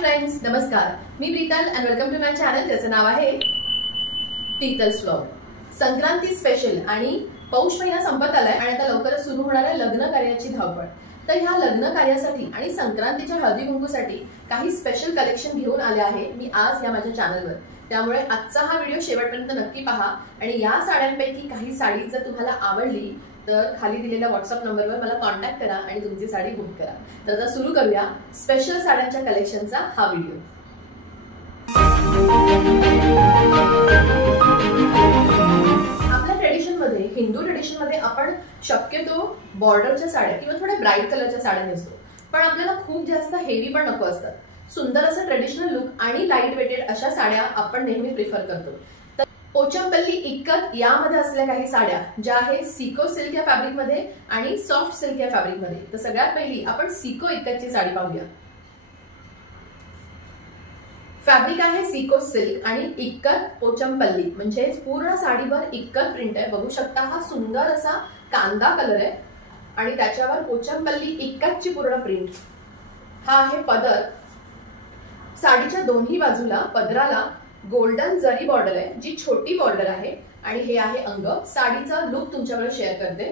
Friends, नमस्कार. मी Prital and welcome to my channel ज्याचं नाव आहे प्रीतल्स व्लॉग. संक्रांती स्पेशल आणि पौष महिना संपत आलाय आणि आता लवकरच सुरू होणार आहे लग्न कार्याची धावपळ. तर ह्या लग्न कार्यासाठी आणि संक्रांतीच्या हळदी कुंकूसाठी काही स्पेशल कलेक्शन घेऊन आले आहे मी आज या माझ्या चॅनलवर. त्यामुळे आजचा हा व्हिडिओ शेवटपर्यंत नक्की पहा आणि या साड्यांपैकी काही साडी जर तुम्हाला आवडली तर खाली दिलेल्या व्हॉट्सअप नंबरवर मला कॉन्टॅक्ट करा आणि तुमची साडी बुक करा. तर आता सुरू करूया स्पेशल साड्यांच्या कलेक्शनचा हा व्हिडिओ. आपल्या ट्रेडिशनमध्ये, हिंदू ट्रेडिशनमध्ये आपण शक्यतो बॉर्डरच्या साड्या किंवा थोड्या ब्राईट कलरच्या साड्या नेसतो, पण आपल्याला खूप जास्त हेवी पण नको असतात. सुंदर असं ट्रेडिशनल लुक आणि लाईट वेटेड अशा साड्या आपण नेहमी प्रिफर करतो. तर पोचमपल्ली इक्कत यामध्ये असलेल्या काही साड्या ज्या आहे सिको सिल्क या फॅब्रिक मध्ये आणि सॉफ्ट सिल्क या फॅब्रिक मध्ये. तर सगळ्यात पहिली आपण सिको इक्कतची साडी पाहूया. फॅब्रिक आहे सिको सिल्क आणि इक्कत पोचमपल्ली म्हणजे पूर्ण साडीवर इक्कत प्रिंट आहे. बघू शकता हा सुंदर असा कांदा कलर आहे आणि त्याच्यावर पोचमपल्ली इक्कतची पूर्ण प्रिंट. हा आहे पदर. साडीच्या दोन्ही बाजूला पदराला गोल्डन जरी बॉर्डर आहे जी छोटी बॉर्डर आहे आणि हे आहे अंग. साडीचा लुक तुमच्याकडे शेअर करते.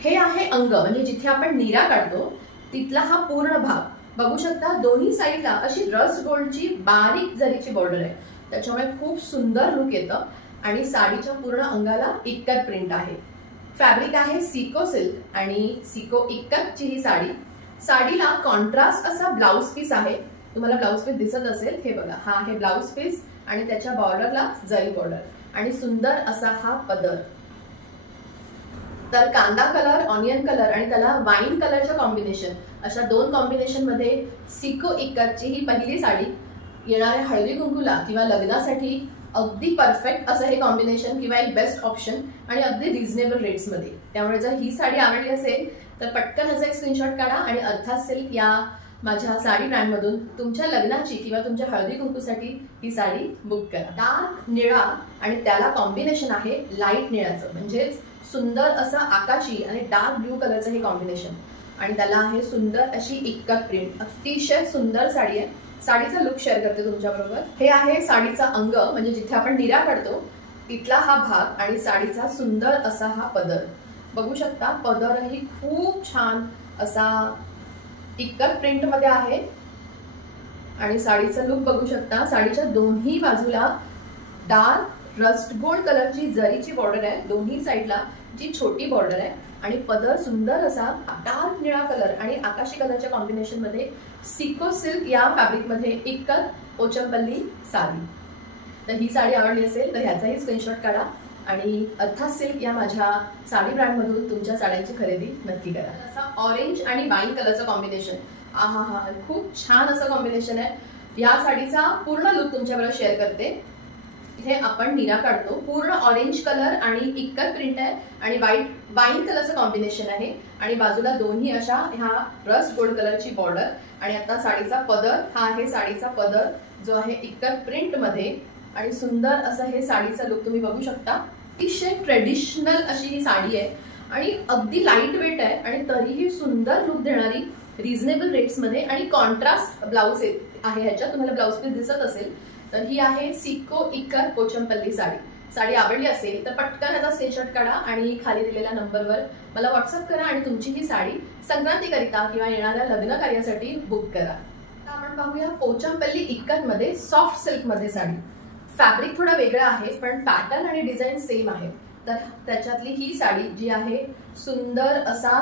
हे आहे अंग म्हणजे जिथे आपण नीरा काढतो तिथला हा पूर्ण भाग. बघू शकता दोन्ही साईडला अशी रस्ट गोल्डची बारीक जरीची बॉर्डर आहे, त्याच्यामुळे खूप सुंदर लुक येतं आणि साडीच्या पूर्ण अंगाला इक्कत प्रिंट आहे. फॅब्रिक आहे सिको सिल्क आणि सिको इक्कतची ही साडी. साडीला कॉन्ट्रास्ट असा ब्लाउज पीस आहे. तुम्हाला ब्लाउज पीस दिसत असेल, हे बघा हा आहे ब्लाउज पीस आणि त्याच्या बॉर्डरला जरी बॉर्डर आणि सुंदर असा हा पदर. तर कांदा कलर, ऑनियन कलर आणि त्याला वाईन कलरच्या कॉम्बिनेशन अशा दोन कॉम्बिनेशन मध्ये सिको इक्कतची ही पहिली साडी. येणाऱ्या हळदी कुंकूला किंवा लग्नासाठी अगदी परफेक्ट असं हे कॉम्बिनेशन किंवा एक बेस्ट ऑप्शन आणि अगदी रिझनेबल रेट्स मध्ये. त्यामुळे जर ही साडी आवडली असेल तर पटकन ह्याचा एक स्क्रीनशॉट काढा आणि अर्थात सिल्क या माझ्या साडी ब्रँड मधून तुमच्या लग्नाची किंवा तुमच्या हळदी कुंकूसाठी ही साडी बुक करा. डार्क निळा आणि त्याला कॉम्बिनेशन आहे लाईट निळाचं म्हणजेच सुंदर असं आकाशी आणि डार्क ब्ल्यू कलरचं हे कॉम्बिनेशन आणि त्याला आहे सुंदर अशी इक्कत प्रिंट. अतिशय सुंदर साडी आहे. साडीचा लुक शेअर करते तुमच्या बरोबर. हे आहे साडीचा अंग म्हणजे जिथे आपण नीरा काढतो तिथला हा भाग आणि साडीचा सुंदर असा हा पदर. बघू शकता पदरही खूप छान असा इक्कत प्रिंट मध्ये आहे आणि साडीचा लुक बघू शकता. साडीच्या दोन्ही बाजूला डार्क रस्ट गोल्ड कलरची जरीची बॉर्डर आहे, दोन्ही साईडला जी छोटी बॉर्डर आहे आणि पदर सुंदर असा डार्क निळा कलर आणि आकाशी कलरच्या कॉम्बिनेशन मध्ये सिको सिल्क या फॅब्रिक मध्ये इक्कत पोचमपल्ली साडी. तर ही साडी आवडली असेल तर ह्याचाही स्क्रीनशॉट काढा आणि अर्थात सिल्क या माझ्या साडी ब्रँड मधून तुमच्या साड्यांची खरेदी नक्की करा. असा ऑरेंज आणि वाईन कलरचं कॉम्बिनेशन, हा खूप छान असं कॉम्बिनेशन आहे. या साडीचा पूर्ण लुक तुमच्याबरोबर शेअर करते. इथे आपण नीरा काढतो, पूर्ण ऑरेंज कलर आणि इक्कत प्रिंट आहे आणि वाईन कलरचं कॉम्बिनेशन आहे आणि बाजूला दोन्ही अशा ह्या रस्ट गोल्ड कलरची बॉर्डर आणि आता साडीचा पदर. हा आहे साडीचा पदर जो आहे इक्कत प्रिंट मध्ये आणि सुंदर असं हे साडीचा लुक तुम्ही बघू शकता. अतिशय ट्रेडिशनल अशी ही साडी आहे आणि अगदी लाईट वेट आहे आणि तरीही सुंदर लुक देणारी रिझनेबल रेट्स मध्ये आणि कॉन्ट्रास्ट ब्लाउज आहे ह्याच्यात. तुम्हाला ब्लाउज पीस दिसत असेल तर ही आहे सिको इक्कत पोचमपल्ली साडी. साडी आवडली असेल तर पटकन याचा स्क्रीनशॉट काढा आणि खाली दिलेल्या नंबरवर मला व्हॉट्सअप करा आणि तुमची ही साडी संक्रांतीकरिता किंवा येणाऱ्या लग्न कार्यासाठी बुक करा. आता आपण पाहूया पोचमपल्ली इक्कत मध्ये सॉफ्ट सिल्क मध्ये साडी. फॅब्रिक थोडा वेगळा आहे पण पॅटर्न आणि डिझाईन सेम आहे. तर त्याच्यातली ही साडी जी आहे सुंदर असा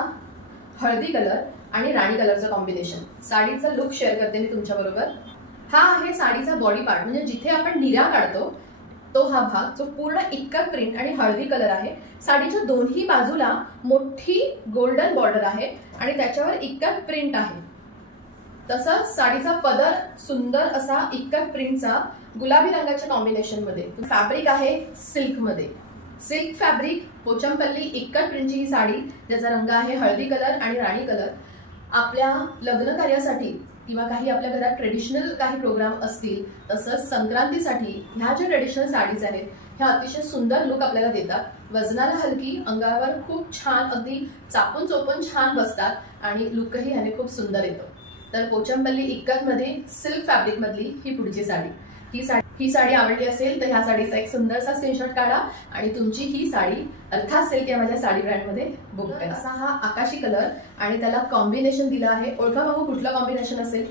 हळदी कलर आणि राणी कलरचं कॉम्बिनेशन. साडीचा लुक शेअर करते मी तुमच्या बरोबर. हा आहे साडीचा बॉडी पार्ट म्हणजे जिथे आपण नीरा काढतो तो हा भाग जो पूर्ण इक्कत प्रिंट आणि हळदी कलर आहे. साडीच्या दोन्ही बाजूला मोठी गोल्डन बॉर्डर आहे आणि त्याच्यावर इक्कत प्रिंट आहे. तसंच साडीचा पदर सुंदर असा इक्कत प्रिंटचा गुलाबी रंगाच्या कॉम्बिनेशन मध्ये. फॅब्रिक आहे सिल्क मध्ये. सिल्क फॅब्रिक पोचमपल्ली इक्कत प्रिंटची ही साडी ज्याचा रंग आहे हळदी कलर आणि राणी कलर. आपल्या लग्न कार्यासाठी किंवा काही आपल्या घरात ट्रेडिशनल काही प्रोग्राम असतील तसंच संक्रांतीसाठी ह्या ज्या ट्रेडिशनल साडीज आहेत ह्या अतिशय सुंदर लुक आपल्याला देतात. वजनाला हलकी, अंगावर खूप छान अगदी चापून चोपून छान बसतात आणि लुकही ह्याने खूप सुंदर येतो. तर पोचमपल्ली इक्कत मध्ये सिल्क फॅब्रिक मधली ही पुढची साडी. ही साडी आवडली असेल तर ह्या साडीचा एक सुंदरसा स्क्रीनशॉट काढा आणि तुमची ही साडी अर्थात सिल्क या माझ्या साडी ब्रँड मध्ये बुक करा. असा हा आकाशी कलर आणि त्याला कॉम्बिनेशन दिलं आहे. ओळखा बघू कुठलं कॉम्बिनेशन असेल.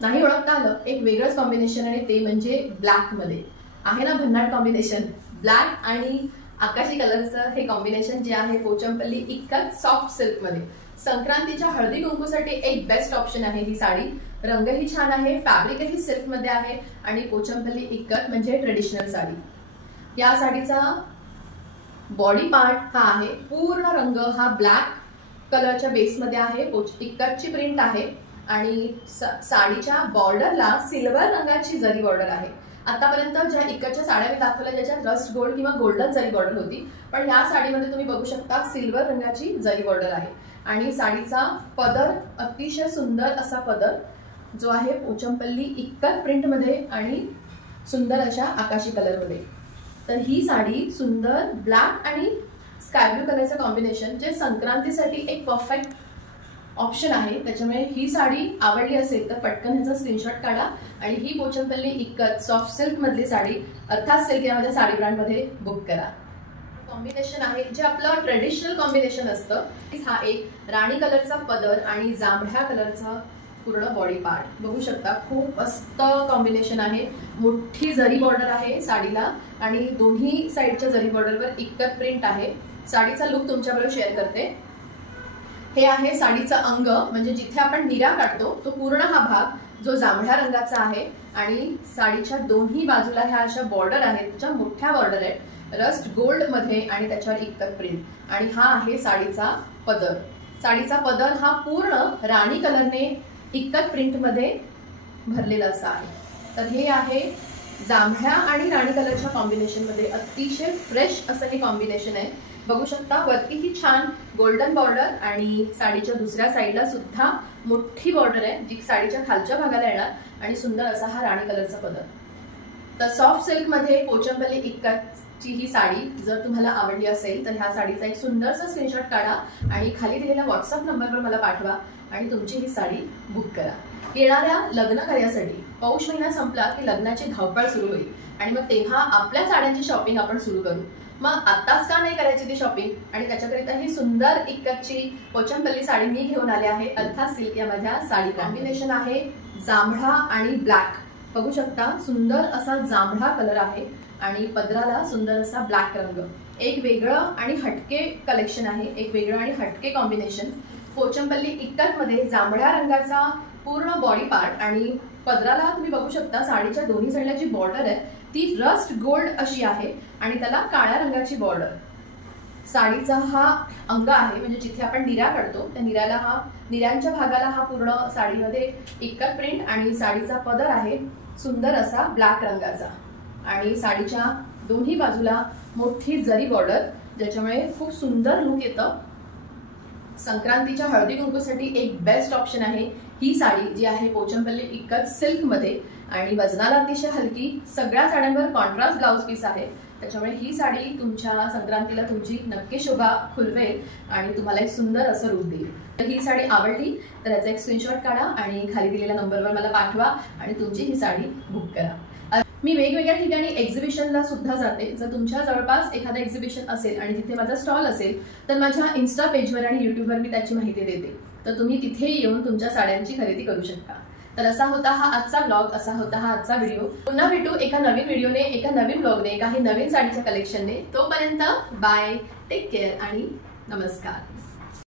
नाही ओळखता आलं, एक वेगळंच कॉम्बिनेशन आणि ते म्हणजे ब्लॅक मध्ये आहे ना. भन्नाट कॉम्बिनेशन, ब्लॅक आणि आकाशी कलरचं हे कॉम्बिनेशन जे आहे पोचमपल्ली इक्कत सॉफ्ट सिल्क मध्ये संक्रांतीच्या हळदी कुंकूसाठी एक बेस्ट ऑप्शन आहे ही साडी. रंगही छान आहे, फॅब्रिकही सिल्क मध्ये आहे आणि पोचमपल्ली इक्कत म्हणजे ट्रेडिशनल साडी. या साडीचा बॉडी पार्ट हा आहे, पूर्ण रंग हा ब्लॅक कलरच्या बेसमध्ये आहे. इक्कतची प्रिंट आहे आणि साडीच्या बॉर्डरला सिल्वर रंगाची जरी बॉर्डर आहे. आतापर्यंत ज्या इक्कतच्या साड्या मी दाखवल्या ज्याच्यात रस्ट गोल्ड किंवा गोल्डन जरी बॉर्डर होती, पण ह्या साडीमध्ये तुम्ही बघू शकता सिल्वर रंगाची जरी बॉर्डर आहे. आणि साडीचा पदर अतिशय सुंदर असा पदर जो आहे पोचमपल्ली इक्कत प्रिंट मध्ये आणि सुंदर अशा आकाशी कलर मध्ये. तर ही साडी सुंदर ब्लॅक आणि स्काय ब्लू कलरचं कॉम्बिनेशन जे संक्रांतीसाठी एक परफेक्ट ऑप्शन आहे. त्याच्यामुळे ही साडी आवडली असेल तर पटकन ह्याचा स्क्रीनशॉट काढा आणि ही पोचमपल्ली इक्कत सॉफ्ट सिल्क मधली साडी अर्थात सिल्क या माझ्या साडी ब्रँड मध्ये बुक करा. कॉम्बिनेशन आहे जे आपलं ट्रेडिशनल कॉम्बिनेशन असतं. हा एक राणी कलरचा पदर आणि जांभळ्या कलरचा पूर्ण बॉडी पार्ट बघू शकता. खूप मस्त कॉम्बिनेशन आहे. मोठी जरी बॉर्डर आहे साडीला आणि दोन्ही साईडच्या जरी बॉर्डरवर इक्कत प्रिंट आहे. साडीचा लुक तुमच्याबरोबर शेअर करते. हे आहे साडीचं अंग, म्हणजे जिथे आपण निरा काढतो तो पूर्ण हा भाग जो जांभळ्या रंगाचा आहे आणि साडीच्या दोन्ही बाजूला ह्या अशा बॉर्डर आहेत, ज्या मोठ्या बॉर्डर आहेत रस्ट गोल्ड मध्ये आणि त्याच्यावर इक्कत प्रिंट. आणि हा आहे साडीचा पदर. साडीचा पदर हा पूर्ण राणी कलरने इक्कत प्रिंट मध्ये भरलेला असा आहे. तर हे आहे जांभळ्या आणि राणी कलरच्या कॉम्बिनेशन मध्ये अतिशय फ्रेश असं हे कॉम्बिनेशन आहे. बघू शकता वरती ही छान गोल्डन बॉर्डर आणि साडीच्या दुसऱ्या साईडला सुद्धा मोठी बॉर्डर आहे जी साडीच्या खालच्या भागाला येणार आणि सुंदर असा हा राणी कलरचा पदर. तर सॉफ्ट सिल्क मध्ये पोचमपल्ली इक्कतची ही साडी जर तुम्हाला आवडली असेल तर ह्या साडीचा एक सुंदरसा स्क्रीनशॉट काढा आणि खाली दिलेल्या व्हॉट्सअप नंबरवर मला पाठवा आणि तुमची ही साडी बुक करा. येणाऱ्या लग्न कार्यासाठी पौष महिना संपला की लग्नाची धावपळ सुरू होईल आणि मग तेव्हा आपल्या साड्यांची शॉपिंग आपण सुरू करू. मग आताच का नाही करायची ती शॉपिंग. आणि त्याच्याकरिता ही सुंदर इक्कतची पोचमपल्ली साडी मी घेऊन आले आहे अर्थात सिल्क या माझ्या साडी. कॉम्बिनेशन आहे जांभळा आणि ब्लॅक. बघू शकता सुंदर असा जांभळा कलर आहे आणि पदराला सुंदर असा ब्लॅक रंग. एक वेगळं आणि हटके कलेक्शन आहे, एक वेगळं आणि हटके कॉम्बिनेशन. पोचमपल्ली इक्कत मध्ये जांभळ्या रंगाचा पूर्ण बॉडी पार्ट आणि पदराला तुम्ही बघू शकता साडीच्या दोन्ही साईडला जी बॉर्डर आहे ती रस्ट गोल्ड अशी आहे आणि त्याला काळ्या रंगाची बॉर्डर. साडीचा हा अंग आहे, म्हणजे जिथे आपण निऱ्या काढतो त्या निऱ्यांच्या भागाला हा पूर्ण साडीमध्ये इक्कत प्रिंट आणि साडीचा पदर आहे सुंदर असा ब्लॅक रंगाचा आणि साडीच्या दोन्ही बाजूला मोठी जरी बॉर्डर ज्याच्यामुळे खूप सुंदर लुक येतं. संक्रांतीच्या हळदी कुंकूसाठी एक बेस्ट ऑप्शन आहे ही साडी जी आहे पोचमपल्ली इक्कत सिल्क मध्ये आणि वजनाला अतिशय हलकी. सगळ्या साड्यांवर कॉन्ट्रास्ट ब्लाउज पीस आहे त्याच्यामुळे ही साडी तुमच्या संक्रांतीला तुमची नक्की शोभा खुलवेल आणि तुम्हाला एक सुंदर असं रूप देईल. तर ही साडी आवडली तर याचा एक स्क्रीनशॉट काढा आणि खाली दिलेल्या नंबरवर मला पाठवा आणि तुमची ही साडी बुक करा. मी वेगवेगळ्या ठिकाणी एक्झिबिशनला सुद्धा जाते. जर तुमच्या जवळपास एखादा एक्झिबिशन असेल आणि तिथे माझा स्टॉल असेल तर माझ्या इन्स्टा पेजवर आणि युट्यूबवर मी त्याची माहिती देते. तर तुम्ही तिथे येऊन तुमच्या साड्यांची खरेदी करू शकता. तर असा होता हा आजचा ब्लॉग, असा होता हा आजचा व्हिडिओ. पुन्हा भेटू एका नवीन व्हिडिओने, एका नवीन ब्लॉगने, काही नवीन साडीच्या कलेक्शनने. तोपर्यंत बाय, टेक केअर आणि नमस्कार.